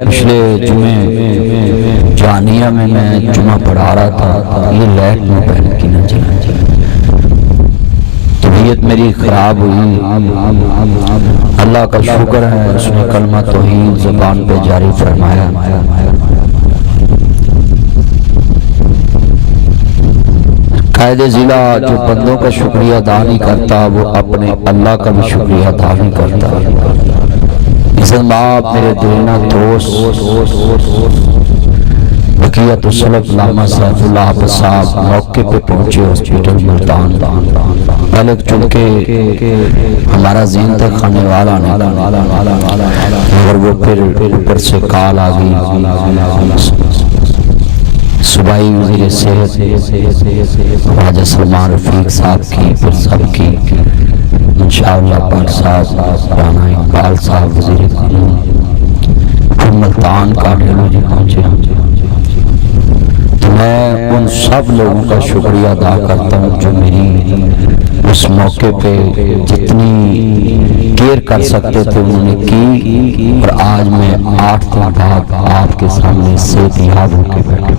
پچھلے جمعے جانیہ میں جمعہ پڑھا رہا تھا، یہ لائٹ موبائل کی نہ چلا، طبیعت میری خراب ہوئی۔ اللہ کا شکر ہے اس نے کلمہ توحید زبان پہ جاری فرمایا۔ قائد ضلع جو بندوں کا شکریہ ادا نہیں کرتا وہ اپنے اللہ کا بھی شکریہ ادا نہیں کرتا۔ عزت مآب میرے دینا دوست بقیت السلف علامہ سیف اللہ حافظ صاحب موقع پہ پہنچے ہاسپٹل ملتان، پہلے چونکہ ہمارا ذہن تک خانے والا نہیں، اور وہ پھر اوپر سے کال آ گئی صوبائی وزیر صحت خواجہ سلمان رفیق صاحب کی، پھر سب کی، انشاءاللہ پاک صاحب، رانا اقبال صاحب وزیر قانون، پھر ملتان کارڈیولوجی پہنچے۔ تو میں ان سب لوگوں کا شکریہ ادا کرتا ہوں جو میری اس موقع پہ جتنی کیئر کر سکتے تھے انہوں نے کی، اور آج میں 8 دن بعد آپ کے سامنے صحت یاب ہو کے بیٹھے۔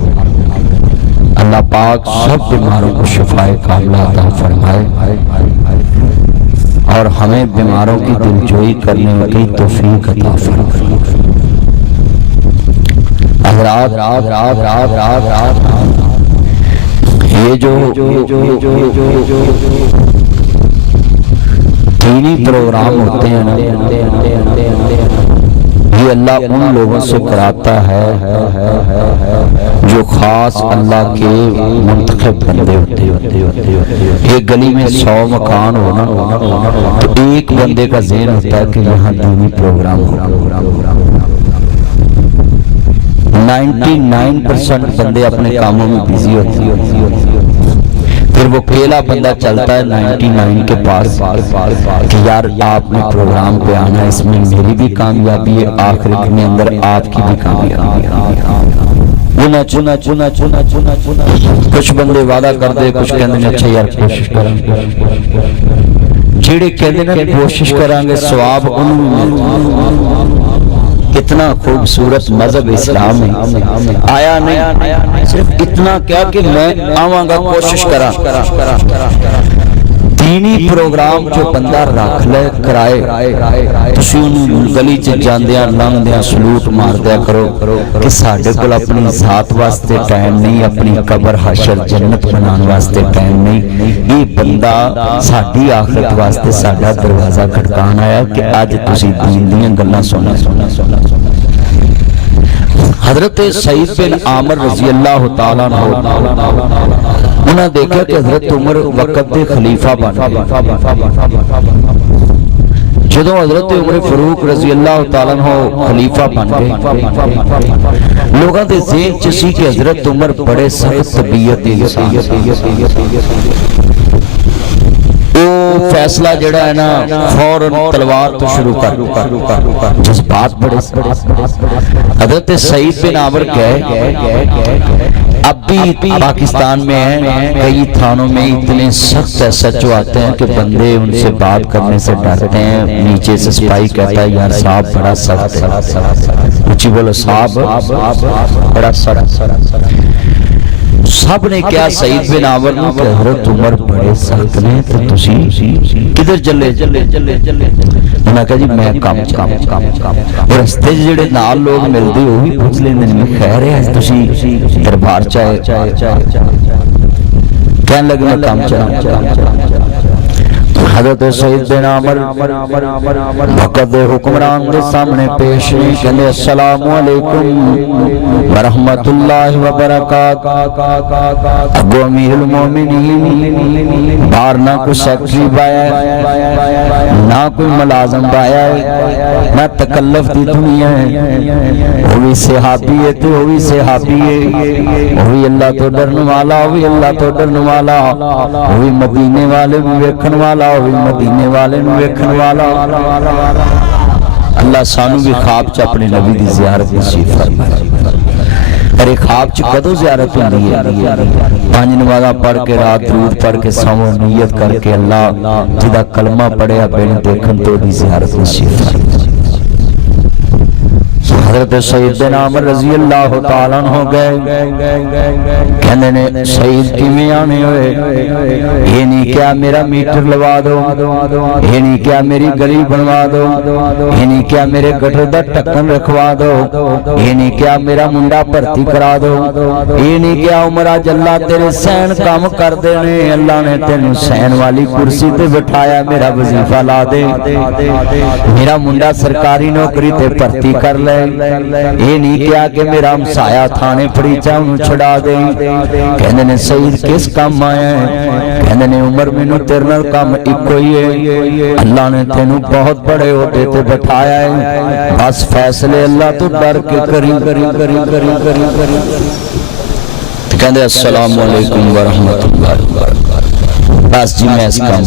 اللہ پاک سب بیماروں کو شفائے کاملہ عطا فرمائے اور ہمیں بیماروں کی دلجوئی کرنے کی توفیق عطا فرمائے۔ حضرات، یہ جو دینی پروگرام ہوتے ہیں نا، یہ اللہ ان لوگوں سے کراتا ہے جو خاص اللہ کے منتخب بندے ہوتے ہیں۔ ایک گلی میں 100 مکان ہونا تو ایک بندے کا ذہن ہوتا ہے کہ یہاں دینی پروگرام ہو۔ 99% بندے اپنے کاموں میں بیزی ہوتے ہیں، پھر وہ پہلا بندہ چلتا ہے 99 کے پاس کہ یار آپ نے پروگرام پہ آنا ہے، اس میں میری بھی کامیابی ہے، آخرت میں اندر آپ کی بھی کامیابی ہے۔ کچھ بندے وعدہ کر دے، کچھ کہنے میں اچھا یار کوشش کریں گے، جیڑے کہنے میں کوشش کریں گے ثواب انہوں میں۔ اتنا خوبصورت مذہب اسلام ہے، آیا نہیں صرف اتنا کیا کہ میں آواں گا کوشش کرا۔ دینی پروگرام جو بندہ رکھ لے کرائے، تسی انہوں گلی چ جاندیاں لنگدیاں سلوٹ مار دیا کرو کہ ساڈے کول اپنی ذات واسطے ٹائم نہیں، اپنی قبر حشر جنت بنان واسطے ٹائم نہیں، یہ بندہ ساڈی آخرت واسطے ساڈا دروازہ کھٹکان آیا کہ آج تسی دین دیاں گلاں سننا۔ حضرت سعید بن عامر رضی اللہ تعالیٰ عنہ انہاں دیکھا کہ حضرت عمر وقت دے خلیفہ بن گئے۔ جدوں حضرت عمر فاروق رضی اللہ تعالیٰ عنہ خلیفہ بن گئے، لوگاں دے ذہن چ سی کہ حضرت عمر بڑے سخت طبیعت دے انسان، فیصلہ جڑا ہے نا فوراً تلوار تو شروع کر، جذبات بڑے۔ حضرت سعید بن عامر کہے اب بھی پاکستان میں ہیں، کئی تھانوں میں اتنے سخت SHO آتے ہیں کہ بندے ان سے بات کرنے سے ڈرتے ہیں، نیچے سے سپاہی کہتا ہے یار صاحب بڑا سخت ہے، اچھی بولو صاحب بڑا سخت۔ سب نے کیا سعید بن عامر نے کہ حضرت عمر بڑے سخت نے تو تسی کدھر چلے؟ انہوں نے کہا جی میں کام اور رستے جڑے نال لوگ ملتے وہ بھی پوچھ لیں میں خیر ہے تسی دربار چاہے کہنے لگے میں کام چاہے۔ حضرت سعید بن عامر وقت دے حکمران دے سامنے پیش نہیں کہنے السلام علیکم ورحمت اللہ وبرکاتہ۔ ابو امیر المومنین بار نہ کوئی سیکٹری بایا ہے، نہ کوئی ملازم بایا ہے، نہ تکلف دی دنیا ہے، ہوئی صحابی ہے تو ہوئی صحابی ہے، ہوئی اللہ تو ڈرن والا، ہوئی اللہ تو ڈرن والا، ہوئی مدینے والے ویکھن والا، ہوئی مدینے والے ویکھن والا۔ اللہ سانو بھی خواب چ اپنے نبی دی زیارت نصیب فرمائے۔ ارے خواب چ کدو زیارت ہوندی ہے؟ 5 نمازاں پڑھ کے رات درود پڑھ کے سو نیت کر کے اللہ جدا کلمہ پڑھیا پہلے دیکھن تو دی زیارت نصیب فرمائے۔ حضرت سیدنا عمر رضی اللہ تعالیٰ عنہ گئے، کہنے نے سید کیویں آنے ہوئے؟ یہ نہیں کیا میرا میٹر لوا دو، یہ نہیں کیا میری گلی بنوا دو، یہ نہیں کیا میرے گٹر دا ٹکن رکھوا دو، یہ نہیں کیا میرا منڈا بھرتی کرا دو، یہ نہیں کیا عمرہ جلا تیرے سین کام کر دینے، اللہ نے تینوں سین والی کرسی تے بٹھایا، میرا وظیفہ لا دے، میرا منڈا سرکاری نوکری تے بھرتی کر لے، یہ نہیں کیا کہ میرا ہمسایا تھانے پڑیچا انہوں چھڑا دے۔ کہنے نے سید کس کام آیا ہے؟ کہنے نے عمر مینوں تیرے نال کام ایکو ہی ہے، اللہ نے تینوں بہت بڑے عہدے تے بٹھایا ہے، بس فیصلے اللہ تو ڈر کے کری کری کری کری کری کری۔ کہندے السلام علیکم ورحمۃ اللہ وبرکاتہ، بس جی میں اس کام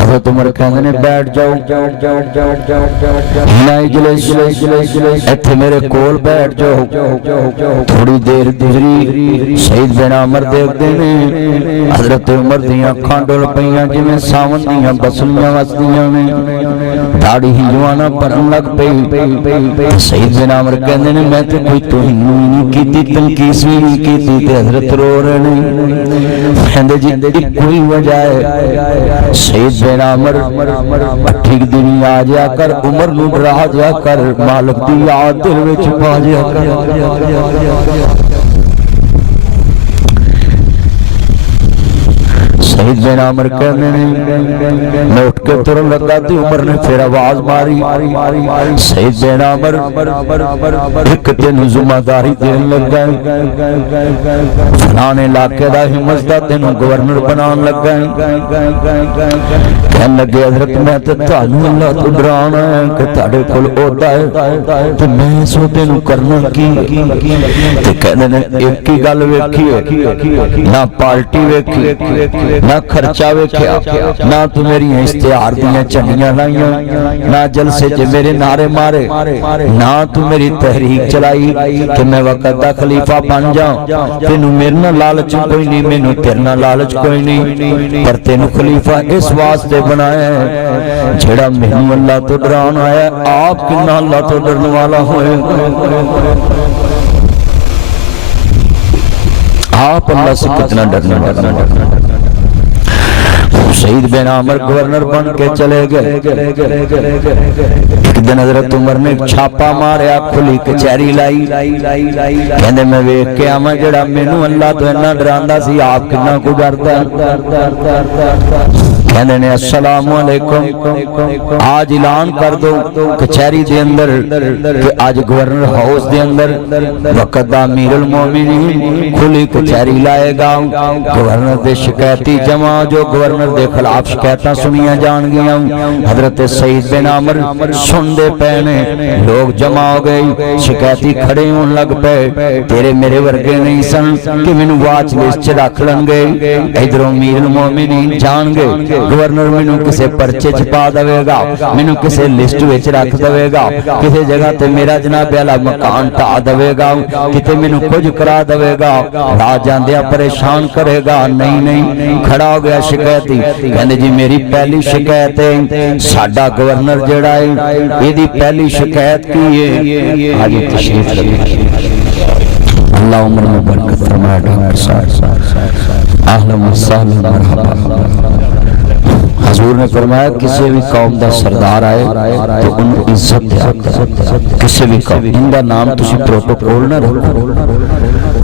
حضرت عمر کہندے نے بیٹھ جاؤ، نہ اجلس، ایتھے میرے کول بیٹھ جاؤ۔ تھوڑی دیر گزری، سید بن عمر دیکھتے نے حضرت عمر دیاں اکھاں ڈول پئیاں جویں ساون دیاں بسلیاں وسدیاں نے، داڑھی ہی جوانا پرن لگ پئی۔ سید بن عمر کہندے نے میں تے کوئی توہین نہیں کیتی، تنقیس بھی نہیں کیتی، تے حضرت رو رہے نے۔ کہندے جی کوئی وجہ ہے؟ سید بن عمر ٹھیک دنی آ جا کر، عمر نو ڈرا جا کر، مالک دی یاد دل وچ پا جا کر۔ سید بن عمر کہنے نے میں اٹھ کے ترن لگا تھی، عمر نے پھر آواز ماری، سید بن عمر ایک تینوں ذمہ داری دین لگا، فلانے علاقے دا ہمت دا تینوں گورنر بنان لگا۔ کہنے لگے حضرت میں تے تانوں اللہ تو ڈرانا ہے کہ تہاڈے کول عہدہ ہے تے میں سو تینوں کرنا کی؟ تے کہنے نے ایک ہی گل ویکھی ہے، نہ پارٹی ویکھی، نہ خرچہ ویکھیا، نہ تو میری اشتہار دیاں چنیاں لائیاں، نہ جلسے چ میرے نعرے مارے، نہ تو میری تحریک چلائی کہ میں وقت دا خلیفہ بن جاؤں۔ تینوں میرے نال لالچ کوئی نہیں، مینوں تیرے نال لالچ کوئی نہیں، پر تینوں خلیفہ اس واسطے بنایا ہے جڑا مینوں اللہ تو ڈران آیا۔ آپ کنا اللہ تو ڈرن والا ہوئے؟ آپ اللہ سے کتنا ڈرنا۔ سید بن عمر گورنر بن کے چلے گئے۔ ایک دن حضرت عمر نے چھاپا ماریا، کھلی کچہری لائی، کہندے میں ویکھ کے آواں جڑا مینوں اللہ تو اتنا ڈراندا سی، آپ کنا کو ڈردا؟ کہندے نے السلام علیکم، آج اعلان کر دو کچہری دے اندر کہ آج گورنر ہاؤس دے اندر وقت دا امیر المومنین کھلی کچہری لائے گا، گورنر دے شکایتی جمع جو گورنر دے خلاف شکایتاں سنیاں جان گیاں۔ حضرت سید بن عمر سن دے پے نے، لوگ جمع ہو گئے، شکایتی کھڑے ہون لگ پے، تیرے میرے ورگے نہیں سن کہ مینوں واچ لسٹ رکھ لیں گے، ادھروں امیر المومنین جان گے گورنر مینوں کسے پرچے چھپا دے گا، مینوں کسے لسٹ وچ رکھ دے گا، کسے جگہ تے میرا جناب اعلیٰ مکان ٹا دے گا، کتے مینوں کچھ کرا دے گا، راہ جاندیاں پریشان کرے گا۔ نہیں، کھڑا ہو گیا شکایتی، کہندے جی میری پہلی شکایت ہے، ساڈا گورنر جڑا ہے ایدی پہلی شکایت کی ہے۔ آج تشریف لگے اللہ عمر میں برکت فرمائے، ڈاکٹر صاحب اہلا و سہلا مرحبا۔ حضور نے فرمایا کسی بھی قوم دا سردار آئے تو ان عزت دیا کرو، کسی بھی قوم ان دا نام تسی پروٹوکول نہ رکھو۔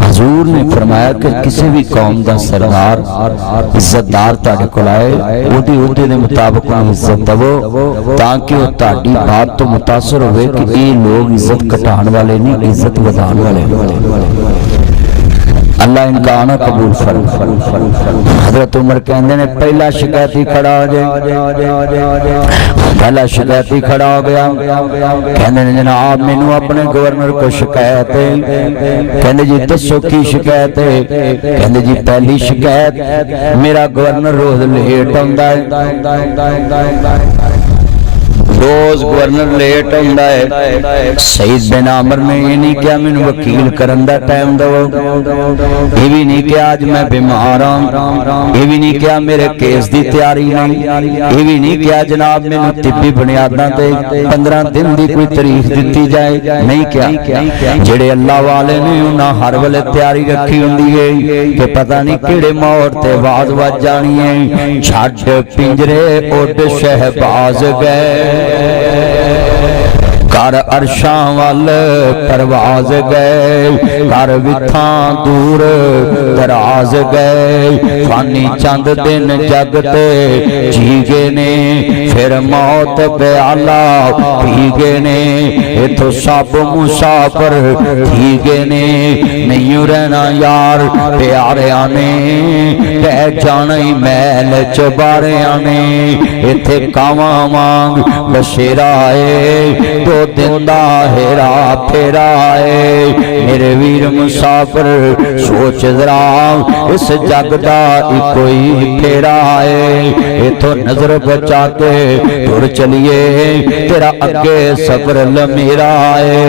حضور نے فرمایا کہ کسی بھی قوم دا سردار عزت دار تاڑے کول آئے اودی عہدے دے مطابق انہوں عزت دو، تاکہ وہ تاڑی بات تو متاثر ہوئے کہ یہ لوگ عزت کٹان والے نہیں، عزت ودان والے۔ اللہ ان کا آنا قبول فرمائے۔ حضرت عمر کہندے نے پہلا شکایتی کھڑا ہو جائے، پہلا شکایتی کھڑا ہو گیا، کہندے نے جناب مینوں اپنے گورنر کو شکایت ہے۔ کہندے جی دسو کی شکایت ہے؟ کہندے جی پہلی شکایت میرا گورنر روز لیٹ ہوندا ہے، روز گورنر لیٹ ہوندا ہے، سعید بن عامر نے یہ نہیں کیا میں وکیل کرن دا ٹائم دو، یہ بھی نہیں کیا آج میں بیمار ہوں، یہ بھی نہیں کیا میرے کیس دی تیاری نہیں، یہ بھی نہیں کیا جناب میں طبی بنیاداں تے 15 دن دی کوئی تاریخ دیتی جائے، نہیں کیا۔ جڑے اللہ والے نے انہاں ہر ویلے تیاری رکھی ہوندی ہے کہ پتہ نہیں کیڑے موڑ تے آواز وج جانی ہے، چھڈ پنجرے اڈ شہباز گئے، کر عرشاں وال پرواز گئے، کر وتھاں دور دراز گئے، فانی چند دن جگ تے جی گئے نے، پھر موت پیالہ پی گئے نے، اتھو سب مسافر تھی گئے نے، نہیں رہنا یار پیاریاں نے، پہ جانا ہی محل چباریاں نے، اتھے کاواں وانگ بشیرا ہے، دو دن دا ہیرا پھیرا ہے، میرے ویر مسافر سوچ ذرا اس جگ دا کوئی پھیرا ہے، اتھو نظر بچا کے ٹر چلیے تیرا اگے سفر لمیرا ہے،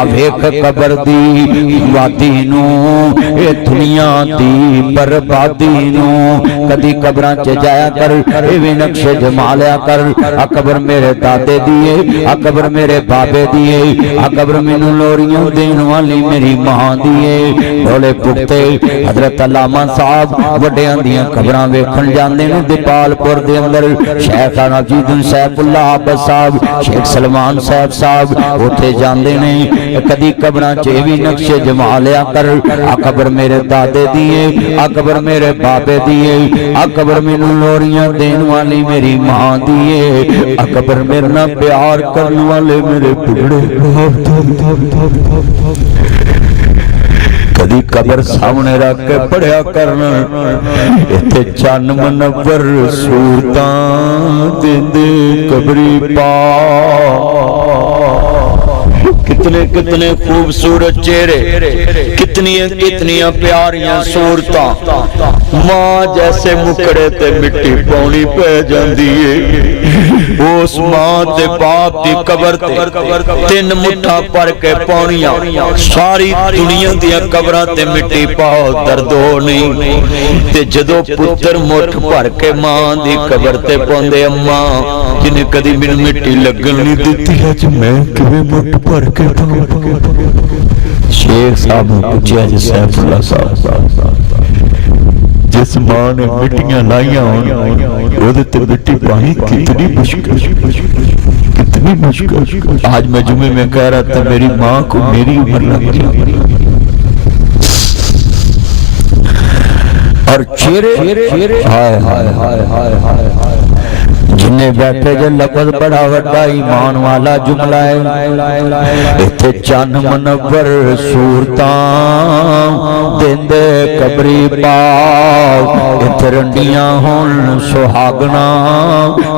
اب ایک قبر دی وادی نو اے دنیا دی بربادی نو، کدی قبران چ جایا کر اے بھی نقش جمالیا کر، آ قبر میرے دادے دیئے، آ قبر میرے بابے دیئے، آ قبر مینوں لوریاں دین والی میری ماں دیئے، ڈھولے پکتے حضرت علامہ صاحب وڈیاں دیاں قبراں ویکھن جاندے نے دیپال پور دے اندر، شیخ نجید سیف اللہ عبد صاحب، شیخ سلمان صاحب اوتھے جاندے نے، کدی قبراں چ بھی نقش جمالیا کر، آ قبر میرے دادے دیئے، آ قبر میرے بابے دیئے، آ قبر مینوں لوریاں دین والی میری ماں دیئے، آ قبر میرے نال پیار کرن والے میرے بڑے کدی قبر سامنے رکھ کے پڑھیا کرنا، اتھے چن منور صورتاں دیندے قبری پا، کتنے کتنے خوبصورت چہرے، کتنی پیاریاں صورتاں، ماں جیسے مکڑے تے مٹی پاؤنی پہ جاندی ہے، اس ماں تے باپ دی قبر تے 3 مٹھا پر کے پاؤنیاں، ساری دنیا دیا قبراں تے مٹی پاؤ درد ہو نہیں، تے جدو پتر مٹھ پر کے ماں دی قبر تے پوندے اماں جنہیں کدی من مٹی لگن نہیں دیتی ہے جو میں کبھی مٹھ پر کے شیخ صاحب نے پوچھا جی سیف اللہ صاحب جس ماں نے مٹیاں لائیاں وہ تے مٹی پانی کتنی مشکل، آج میں جمعے میں کہہ رہا تھا میری ماں کو میری عمر لگ رہی اور چہرے ہائے ہائے ہائے ہائے ہائے جنہیں بیٹھے جو لفظ بڑا وڈا ایمان والا جملہ ہے، اتھے چن منور صورتاں دیندے قبری پاؤ، اتھے رنڈیاں ہون سہاگنا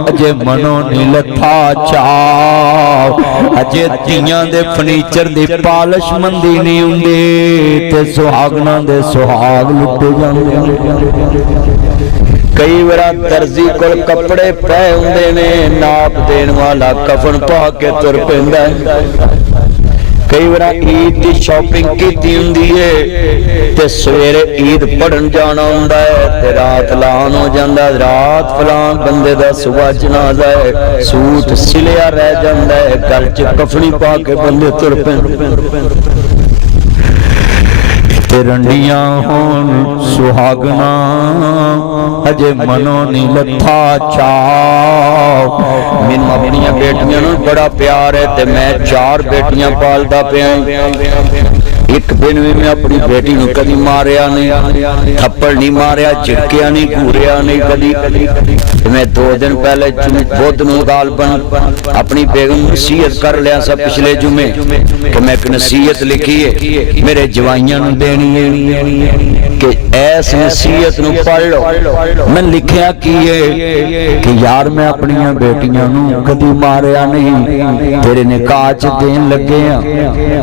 اجے منو نہیں لتھا چاؤ، اجے دیاں دے فرنیچر دی پالش مندی نہیں ہوندی تے سہاگنا دے سہاگ لٹے جاندے، کئی ورا درزی کول کپڑے پے ہوندے نے ناپ دین والا کفن پا کے تر پیندا ہے، کئی ورا عید دی شاپنگ کیتی ہوندی ہے تے سویرے عید پڑھن جانا ہوندا ہے تے رات لان ہو جاندا، رات فلان بندے دا صبح جنازہ ہے، سوٹ سلیا رہ جاندا ہے، گل چ کفنی پا کے بندے تر پیندے، رنڈیاں ہون سہاگنا اجے منو نہیں لتھا چاؤ، من اپنیاں بیٹیاں نوں بڑا پیار ہے تے میں 4 بیٹیاں پالدا پیا، ایک دن میں اپنی بیٹی نوں کدی ماریا نہیں، تھپڑ نہیں ماریا، جھڑکیا نہیں، گھوریا نہیں کدی، میں 2 دن پہلے بدھ نوں غالباً اپنی بیگم نصیحت کر لیا سا پچھلے جمعے کہ میں ایک نصیحت لکھی ہے میرے جوائیاں نوں دینی ہے کہ ایس نصیحت نوں پڑھ لو، میں لکھیا کیے کہ یار میں اپنی بیٹیاں نوں کدی ماریا نہیں، تیرے نکاح چ دین لگے ہاں،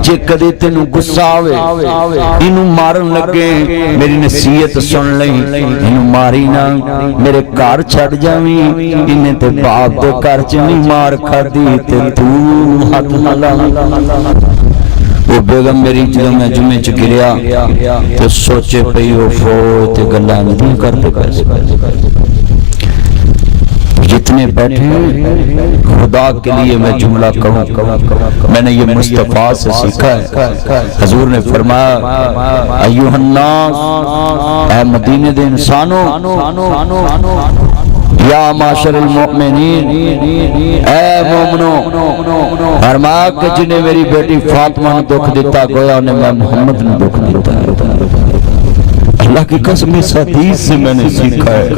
جے کدی تینوں غصہ انہوں مارن لگے میری نصیحت سن لیں انہوں ماری نہ میرے گھر چھڑ جاویں انہیں تے باپ دے گھر چ نہیں مار کھدی تے تو ہاتھ نہ لا وہ بیگم میری جدوں میں جمعے چ گریا تے سوچے پئی او فو تے گلاں نہیں کرتے پیسے جتنے بیٹھے ہیں خدا کے لیے میں جملہ کہوں میں نے یہ مصطفیٰ سے سیکھا ہے حضور نے فرمایا ایوہ الناس اے مدینے دے انسانوں یا معاشر المؤمنین اے مومنوں فرمایا کہ جنہیں میری بیٹی فاطمہ نے دکھ دیتا گویا انہیں میں محمد نے دکھ دیتا اللہ کی قسم اس حدیث سے میں نے سیکھا ہے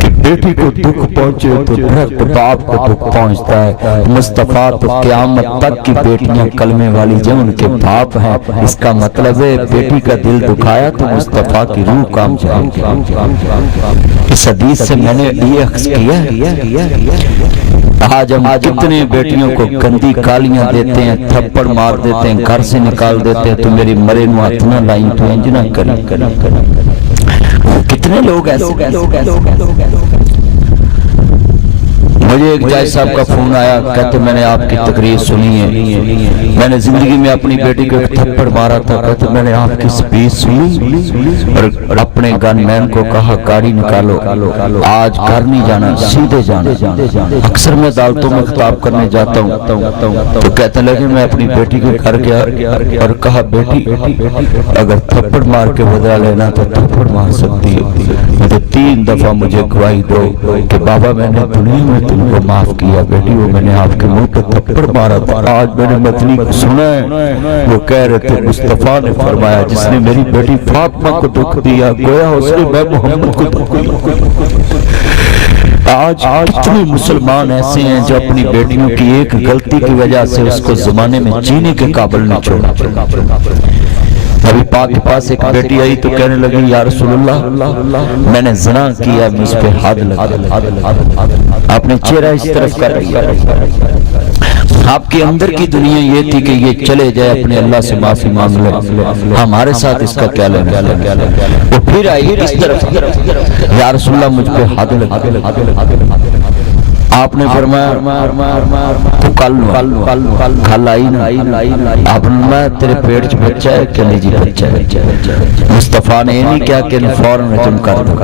کہ بیٹی کو دکھ پہنچے تو ڈائریکٹ باپ کو دکھ پہنچتا ہے مصطفیٰ تو قیامت تک کی بیٹیاں کلمے والی جو ان کے باپ ہیں اس کا مطلب ہے بیٹی کا دل دکھایا تو مصطفیٰ کی روح کام جائے گی اس حدیث سے میں نے یہ اخذ کیا آج ہم کتنے بیٹیوں کو گندی گالیاں دیتے ہیں تھپڑ مار دیتے ہیں گھر سے نکال دیتے ہیں تو میری مرے نو ہاتھ نہ لائیں تو انج نہ کریں کتنے لوگ ایسے مجھے ایک جائز صاحب کا فون آیا کہتے میں نے آپ کی تقریر سنی ہے میں نے زندگی میں اپنی بیٹی کو تھپڑ مارا تھا کہتے میں نے آپ کی سپیچ سنی اور اپنے گن مین کو کہا گاڑی نکالو آج گھر نہیں جانا سیدھے جانا اکثر میں عدالتوں میں خطاب کرنے جاتا ہوں تو کہتے لگے میں اپنی بیٹی کے گھر گیا اور کہا بیٹی اگر تھپڑ مار کے بدلہ لینا تو تھپڑ مار سکتی ہے تو 3 دفعہ مجھے گواہی دو کہ بابا میں نے دنیا میں تم کو معاف کیا بیٹی وہ میں نے آپ کے منہ پہ تھپڑ مارا تھا آج میں نے مدنی کو سنا ہے وہ کہہ رہے تھے مصطفیٰ نے فرمایا جس نے میری بیٹی فاطمہ کو دکھ دیا گویا اس نے میں محمد کو دکھ دیا آج کتنے مسلمان ایسے ہیں جو اپنی بیٹیوں کی ایک غلطی کی وجہ سے اس کو زمانے میں جینے کے قابل نہیں چھوڑا ابھی پاک کے پاس ایک بیٹی آئی تو کہنے لگی یا رسول اللہ میں نے زنا کیا مجھ پہ حد لگا آپ نے چہرہ اس طرف کر دیا آپ کے اندر کی دنیا یہ تھی کہ یہ چلے جائے اپنے اللہ سے معافی مانگ لے ہمارے ساتھ اس کا کیا لینا وہ پھر آئی اس طرف یا رسول اللہ مجھ پہ حد لگا آپ نے فرمایا تو کل آئی نا آپ نے فرمایا تیرے پیٹ چ بچہ ہے کہ نہیں جی بچہ ہے مصطفیٰ نے یہ نہیں کیا کہ فوراً رجم کر دو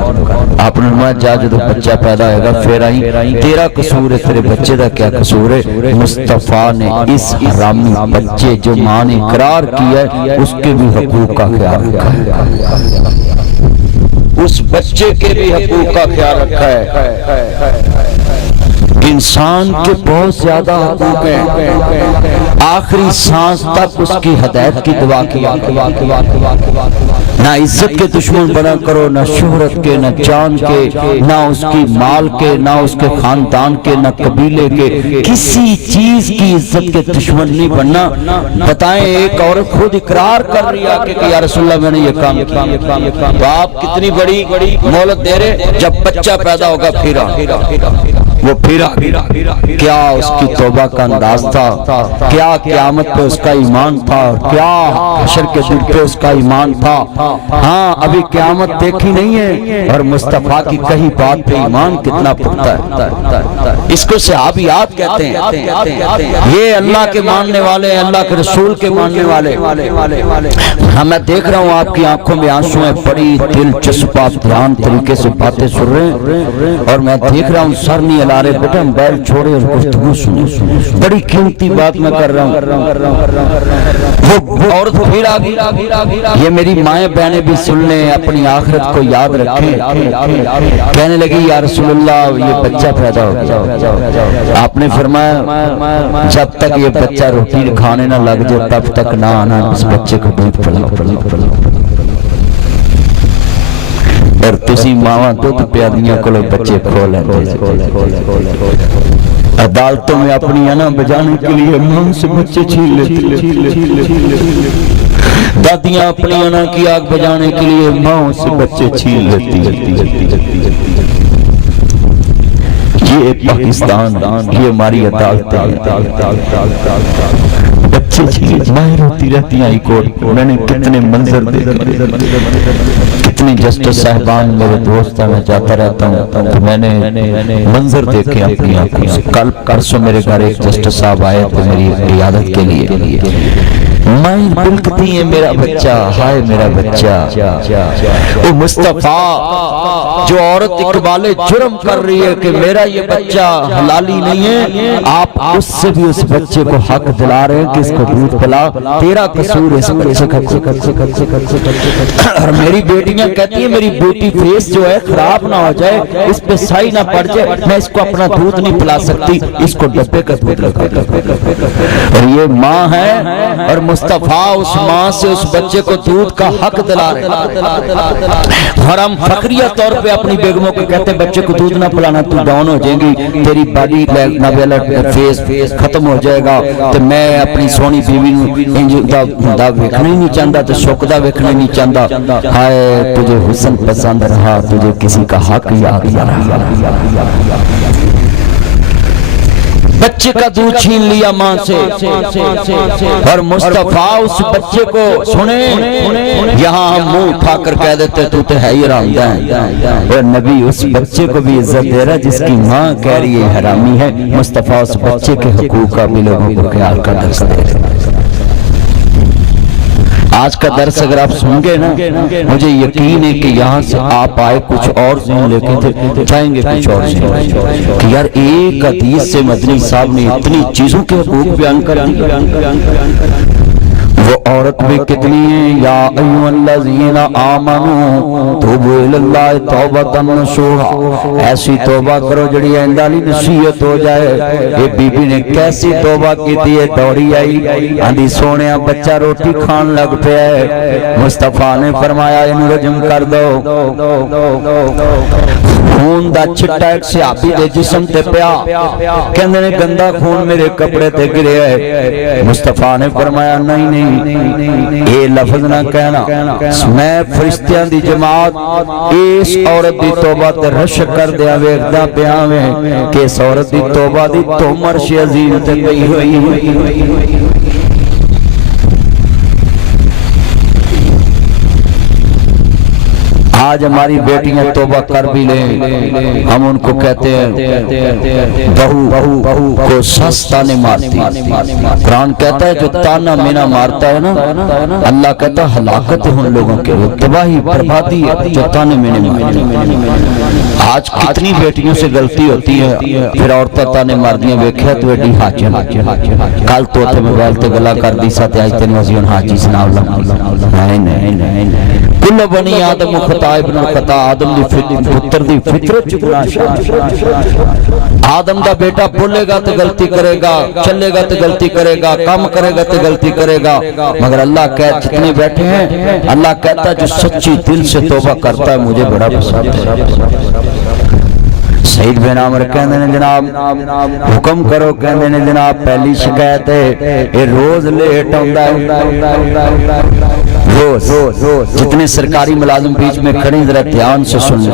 آپ نے فرمایا جا جدو بچہ پیدا ہوئے گا پھر آئی تیرا قصور ہے تیرے بچے دا کیا قصور ہے مصطفیٰ نے اس حرامی بچے جو ماں نے اقرار کیا ہے اس کے بھی حقوق کا خیال رکھا ہے اس بچے کے بھی حقوق کا خیال رکھا ہے انسان کے بہت زیادہ حقوق ہیں آخری سانس تک اس کی ہدایت کی دعا کیا نہ عزت کے دشمن بنا کرو نہ شہرت کے نہ جان کے نہ اس کی مال کے نہ اس کے خاندان کے نہ قبیلے کے کسی چیز کی عزت کے دشمن نہیں بننا بتائیں ایک عورت خود اقرار کر رہی ہے کہ یا رسول اللہ میں نے یہ کام کیا تو آپ کتنی بڑی مہلت دے رہے جب بچہ پیدا ہوگا پھرا وہ پھرا کیا اس کی توبہ کا انداز تھا کیا قیامت پہ اس کا ایمان تھا کیا حشر کے دن پہ اس کا ایمان تھا ہاں ابھی قیامت دیکھی نہیں ہے اور مصطفیٰ کی کہی بات پہ ایمان کتنا پختہ ہے اس کو صحابیات کہتے ہیں یہ اللہ کے ماننے والے اللہ کے رسول کے ماننے والے ہاں میں دیکھ رہا ہوں آپ کی آنکھوں میں آنسو ہیں بڑی دلچسپ آپ دھیان طریقے سے باتیں سن رہے ہیں اور میں دیکھ رہا ہوں سر نہیں ہلا رہے بیٹا موبائل چھوڑے اور گفتگو سنیں بڑی قیمتی بات میں کر رہا ہوں وہ عورت پھر آ گئی یہ میری مائیں بہنیں بھی سن لیں اپنی آخرت کو یاد رکھیں کہنے لگی یا رسول اللہ یہ بچہ پیدا ہو گیا آپ نے فرمایا جب تک یہ بچہ روٹی کھانے نہ لگ جائے تب تک نہ آنا اس بچے کو دودھ پلاؤ اور تسی ماواں دودھ پیادیاں کو بچے کھو لیندے عدالتوں میں اپنی انا بجانے کے لیے ماں سے بچے چھین لیتی دادیاں اپنی انا کی آگ بجانے کے لیے ماں سے بچے چھین لیتی یہ پاکستان یہ ہماری عدالتیں بچے باہر ہوتی رہتی ہیں ہائی کورٹ، میں نے کتنے منظر دیکھے، کتنے جسٹس صاحبان میرے دوست ہیں، میں جاتا رہتا ہوں تو میں نے منظر دیکھے اپنی آنکھوں سے۔ کل پرسوں میرے گھر ایک جسٹس صاحب آئے تھے میری عیادت کے لیے، میں بلکتی ہے میرا بچہ، ہائے میرا بچہ، وہ مصطفیٰ جو عورت اقبال جرم کر رہی ہے کہ میرا یہ بچہ حلالی نہیں ہے، آپ اس سے بھی اس بچے کو حق دلا رہے ہیں کہ اس کو دودھ پلا، تیرا قصور اس بچے کا۔ اور میری بیٹیاں کہتی ہیں میری بیوٹی فیس جو ہے خراب نہ ہو جائے، اس پہ سائی نہ پڑ جائے، میں اس کو اپنا دودھ نہیں پلا سکتی، اس کو ڈبے کا دودھ لگا۔ اور یہ ماں ہے اور مصطفیٰ اس ماں سے اس بچے کو دودھ کا حق دلا رہے ہیں۔ اور ہم فخریہ طور پہ اپنی بیگموں کو کہتے ہیں بچے کو دودھ نہ پلانا، تو ڈاؤن ہو جائیں گی، تیری باڈی فیس ختم ہو جائے گا، تو میں اپنی سونی بیوی دا ویکھنا ہی نہیں چاہتا، تو شکدہ ویکھنا ہی نہیں چاہتا۔ ہائے تجھے حسن پسند رہا، تجھے کسی کا حق یاد نہ رہا۔ بچے کا دودھ چھین لیا ماں سے، اور مصطفیٰ اس بچے کو سنیں، یہاں ہم منہ اٹھا کر کہہ دیتے تو ہے ہی حرامدہ ہے، اور نبی اس بچے کو بھی عزت دے رہا جس کی ماں کہہ رہی ہے حرامی ہے۔ مصطفیٰ اس بچے کے حقوق کا بھی لوگوں کو خیال کا درس دے رہا ہے۔ آج کا درس اگر آپ سن گے نا، مجھے یقین ہے کہ یہاں سے آپ آئے کچھ اور ذہن لے کے جائیں گے کچھ اور ذہن، کہ یار ایک حدیث سے مدنی صاحب نے اتنی چیزوں کے حقوق بیان کر دی۔ وہ عورت بھی کتنی ہیں، یا ایھا الذین آمنوا توبوا الی اللہ توبۃ نصوحا، ایسی توبہ کرو جڑی آئندہ لی نصیحت ہو جائے۔ یہ بی بی نے کیسی توبہ کی تھی، یہ دوڑی آئی، آندھی سونیا بچہ روٹی کھان لگ پیا ہے، مصطفیٰ نے فرمایا انہوں رجم کر دو۔ خون دا چھٹا ایک صحابی دے جسم تے پیا، کہندے نے گندا خون میرے کپڑے تے گرے ہے، مصطفیٰ نے فرمایا نہیں نہیں اے لفظ نہ کہنا، میں فرشتیاں دی جماعت اس عورت دی توبہ تے رشک کر دیا ویکھدا پیا میں کہ اس عورت دی توبہ دی تو عرش عظیم تے گئی ہوئی۔ آج ہماری بیٹیاں توبہ کر بھی لیں، ہم ان کو کہتے ہیں بہو کو سس تانے مارتی۔ قرآن کہتا ہے جو تانا مینا مارتا ہے نا، اللہ کہتا ہے ہلاکت ہے ان لوگوں کے، وہ تباہی بربادی ہے جو تانے مینے مارتے۔ آج کتنی بیٹیوں سے غلطی ہوتی ہے، پھر عورتیں تانے مار دیاں ویکھیا تو ایڈی حاجی کل تو تے موبائل تے گلا کر دی ساتھ آج تین وزیون حاجی سنا اللہ نہیں کل بنی آدم خطا ابن الخطا، آدم دی پتر دی فطرت چکنا شاہ۔ آدم دا بیٹا بولے گا تو غلطی کرے گا، چلے گا تو غلطی کرے گا، کام کرے گا تو غلطی کرے گا، مگر اللہ کہتا جتنے بیٹھے ہیں، اللہ کہتا جو سچی دل سے توبہ کرتا ہے مجھے بڑا پسند ہے۔ سعید بن عامر کہندے نے جناب حکم کرو، کہندے نے جناب پہلی شکایت ہے یہ روز لیٹ ہوندا ہے، روز جتنے سرکاری ملازم بیچ میں کھڑے ذرا دھیان سے سن لیں۔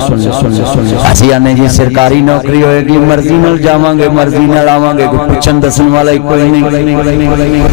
اسی آنے جی سرکاری نوکری ہوئے گی، مرضی نال جاواں گے مرضی نال آواں گے، کوئی پوچھن دسن والا ہی کوئی نہیں۔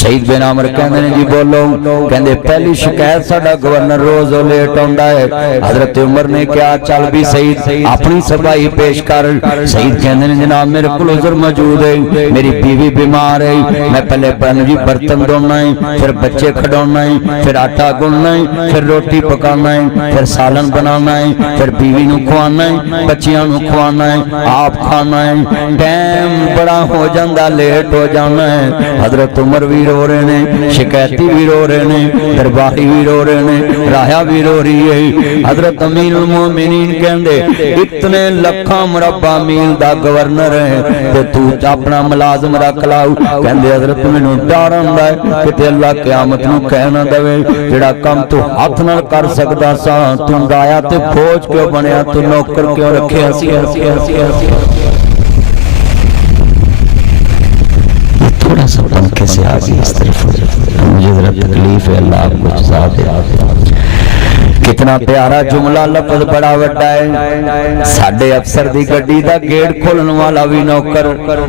سعید بن عامر کہندے نے جی بولو، کہندے پہلی شکایت ساڈا گورنر روز لیٹ ہوندا ہے۔ حضرت عمر نے کیا چل بھی سعید اپنی صفائی پیش کر۔ سعید کہندے نے جناب میرے کول عذر موجود ہے، میری بیوی بیمار ہے، میں پہلے جی برتن دھونا ہے، پھر بچے کھڈانا ہے، پھر آٹا گننا ہے، پھر روٹی پکانا ہے، پھر سالن بنانا ہے، پھر بیوی نو کھوانا ہے، بچیاں نو کھوانا ہے، آپ کھانا ہے، ٹائم بڑا ہو جاندہ لیٹ ہو جانا ہے۔ حضرت عمر بھی رو رہے ہیں، شکایتی بھی رو رہے ہیں، درباری بھی رو رہے ہیں، رایا بھی رو رہی ہے۔ حضرت امیر المومنین کہندے اتنے لکھاں مربع میل دا گورنر ہے تے تو اپنا ملازم رکھ لاؤ، کہندے حضرت مینوں ڈر ہوندا ہے کہ اللہ قیامت نو کہنا دے جڑا کم تو ہاتھ نال کر سکدا سا تو دایا تے فوج کیوں بنیا، تو نوکر کیوں رکھیا سی۔ تھوڑا سا پنکھے سے آگے اس طرف ہو جاتا ہے، مجھے ذرا تکلیف ہے، اللہ آپ کو جزا دے۔ کتنا پیارا جملہ لفظ بڑا وڈا ہے ساڈے افسر دی گڈی دا گیٹ کھولن والا بھی نوکر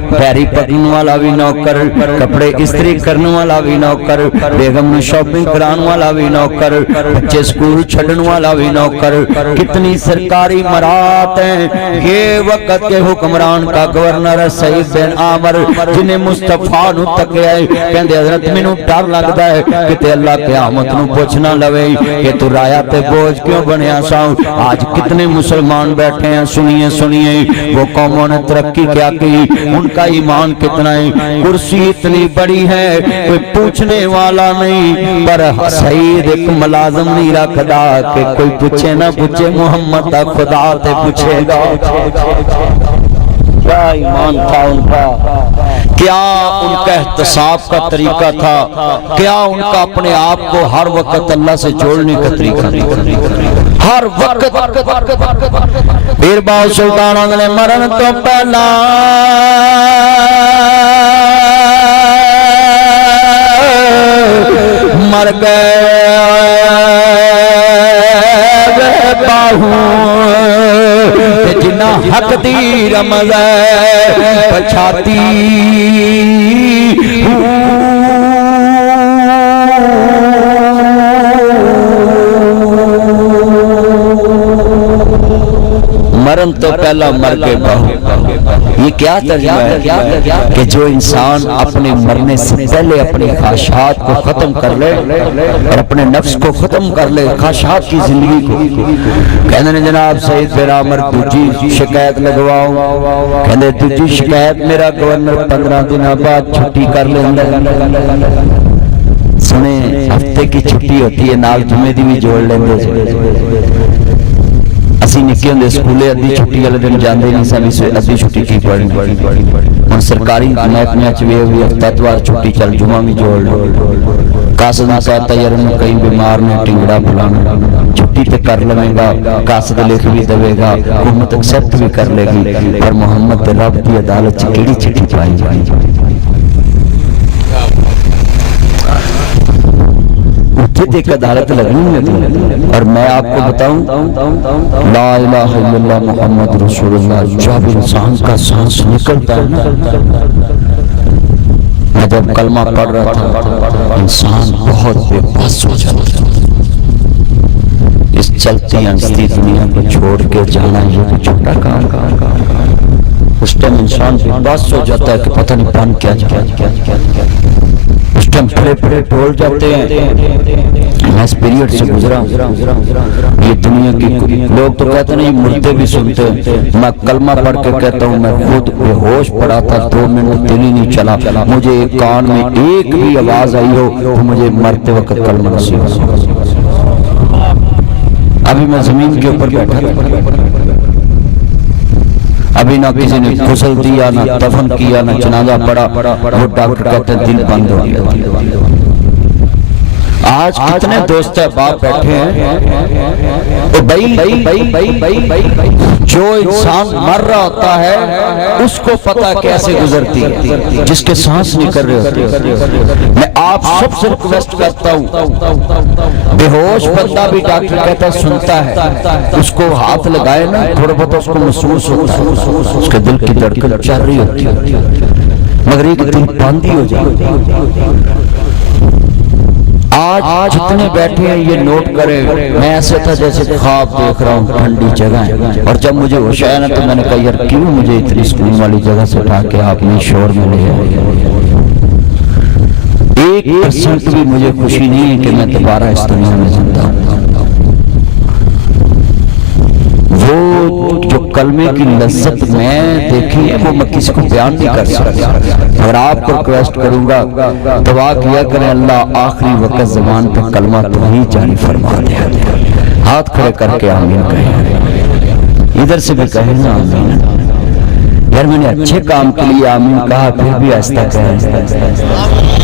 پیری پکن والا بھی نوکر کپڑے استری کرن والا بھی نوکر بیگم نو شاپنگ کران والا بھی نوکر بچے سکول چھڈن والا بھی نوکر کتنی سرکاری مرات ہیں یہ وقت کے حکمران کا گورنر سعید بن عامر جنہیں مصطفیٰ نو تکیا ہے کہندے حضرت مینوں ڈر لگدا ہے کہ اللہ قیامت نو پوچھنا لوے کہ تو رایا تے بوجھ کیوں بنیا سا آج کتنے مسلمان بیٹھے ہیں سنیے وہ قوموں نے ترقی کیا کی ان کا ایمان کتنا ہے کرسی اتنی بڑی ہے کوئی پوچھنے والا نہیں پر سعید ایک ملازم نہیں رکھدا کہ کوئی پوچھے نہ پوچھے محمد دا خدا تے پوچھے گا کیا ایمان تھا ان کا کیا ان کا احتساب کا طریقہ تھا کیا ان کا اپنے آپ کو ہر وقت اللہ سے جوڑنے کا طریقہ تھا ہر وقت بیربال سلطان نے مرن تو پہلا مر گئے باہوں جنا حق دی رمض پچھاتی مرن تو پہلا مر کے باہو یہ کیا ترجمہ ہے کہ جو انسان اپنے مرنے سے پہلے اپنے خواہشات کو ختم کر لے اور اپنے نفس کو ختم کر لے خواہشات کی زندگی کو کہنے نے جناب سعید بن عامر تجھی شکایت لگواؤ کہنے تجھی شکایت میرا گورنر 15 دن بعد چھٹی کر لیں سنیں ہفتے کی چھٹی ہوتی ہے نال جمعے دی بھی جوڑ لیں اسی نکے ہوندے سکولے ادھی چھٹی والے دن جاندے نہیں سا ادھی چھٹی کی پڑھنی ہن سرکاری محکمے چ وی ہفتہ اتوار چھٹی چل جمعہ بھی جوڑ لو قاصد نے کہتا یار میں کئی بیمار نے ٹنگڑا پھلانا چھٹی تے کر لویں گا قاصد لکھ بھی دے گا حکومت ایکسپٹ بھی کر لے گی پر محمد تے رب دی عدالت چ کیڑی چھٹی پائی جائے جت ایک عدالت لگنی ہے اور میں آپ کو بتاؤں لا الہ الا اللہ محمد رسول اللہ جب انسان کا سانس نکلتا ہے میں جب کلمہ پڑھ رہا تھا انسان بہت بے بس ہو جاتا ہے اس چلتی ہنستی دنیا کو چھوڑ کے جانا یہ بھی چھوٹا کام اس ٹائم انسان بے بس ہو جاتا ہے کہ پتہ نہیں پان کیا اس ٹائم پھڑے پھڑے ٹول جاتے ہیں میں اس پیریڈ سے گزرا یہ دنیا کی لوگ تو کہتے ہیں یہ مردے بھی سنتے ہیں میں کلمہ پڑھ کے کہتا ہوں میں خود بے ہوش پڑا تھا 2 منٹ دل ہی نہیں چلا مجھے ایک کان میں ایک بھی آواز آئی ہو تو مجھے مرتے وقت کلمہ نصیب ہو ابھی میں زمین کے اوپر بیٹھا تھا ابھی نہ کسی نے غسل دیا نہ دفن کیا نہ جنازہ پڑا وہ ڈاکٹر کہتے ہیں دل بند ہو گیا آج کتنے دوست احباب بیٹھے ہیں تو بھائی جو انسان مر رہا ہوتا ہے اس کو پتہ کیسے گزرتی ہے جس کے سانس نکل رہے ہوتے ہیں میں آپ سب سے ریکویسٹ کرتا ہوں بے ہوش بندہ بھی ڈاکٹر کہتا ہے سنتا ہے اس کو ہاتھ لگائے نا تھوڑا بہت اس کو محسوس ہوتا ہے اس کے دل کی دھڑکن چل رہی ہوتی ہے مگر ایک دل بند ہی ہو جائے آج جتنے بیٹھے ہیں یہ نوٹ کریں میں ایسے تھا جیسے خواب دیکھ رہا ہوں ٹھنڈی جگہ ہے اور جب مجھے ہوش آیا نا تو میں نے کہا یار کیوں مجھے اتنی سکون والی جگہ سے اٹھا کے آپ نے شور میں لے آئے 1% بھی مجھے خوشی نہیں ہے کہ میں دوبارہ اس دنیا میں زندہ ہوں وہ جو کلمے کی لذت میں دیکھی ہے وہ میں کسی کو بیان نہیں کر سکتا اور آپ کو ریکویسٹ کروں گا دعا کیا کریں اللہ آخری وقت زمان پہ کلمہ تو ہی جاری فرما دے ہاتھ کھڑے کر کے آمین کہیں ادھر سے بھی کہیں نا آمین یار میں نے اچھے کام کے لیے آمین کہا پھر بھی آہستہ کہیں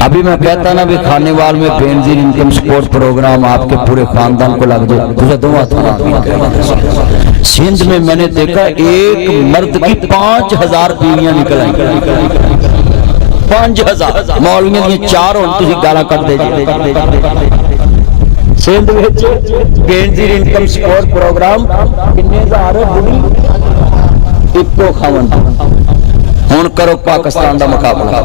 ابھی میں کہتا نا بھی کھانے وال میں بینزین انکم سپورٹ پروگرام آپ کے پورے خاندان کو لگ جائے تجھے دعا تھا سندھ میں نے دیکھا ایک مرد کی 5000 بیویاں نکل آئیں 5000 مولویاں یہ 4 ہوں تجھے گالا کر دے سندھ وچ بینظیر انکم سپورٹ پروگرام کنے ہزار بڑی ایکو کھاون ہن کرو پاکستان دا مقابلہ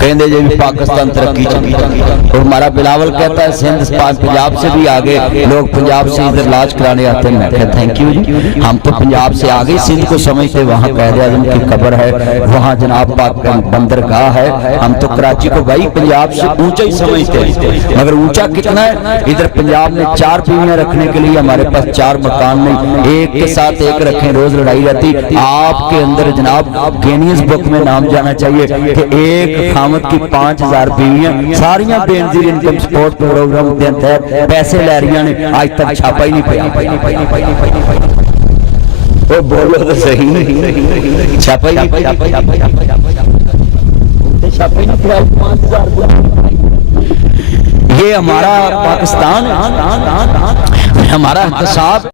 کہندے جی پاکستان ترقی چلی اور ہمارا بلاول کہتا ہے سندھ پنجاب سے بھی آگے لوگ پنجاب سے ادھر علاج کرانے آتے ہیں. میں کہتا تھینک یو جی ہم تو پنجاب سے آگے سندھ کو سمجھتے وہاں قائد اعظم کی قبر ہے وہاں جناب پاک بندرگاہ ہے ہم تو کراچی کو بھائی پنجاب سے اونچا ہی سمجھتے ہیں مگر اونچا کتنا ہے ادھر پنجاب میں 4 بیویاں رکھنے کے لیے ہمارے پاس 4 مکان نہیں ایک کے ساتھ ایک رکھیں روز لڑائی رہتی. آپ کے اندر جناب گینیز بک میں نام جانا چاہیے کہ ایک خامد کی 5000 بیویاں ساریاں بینظیر انکم سپورٹ پروگرام کے تحت پیسے لے رہی ہیں آج تک چھاپا ہی نہیں پیا. وہ بولو تو صحیح چھاپا ہی نہیں پیا. یہ ہمارا پاکستان ہے ہمارا احتساب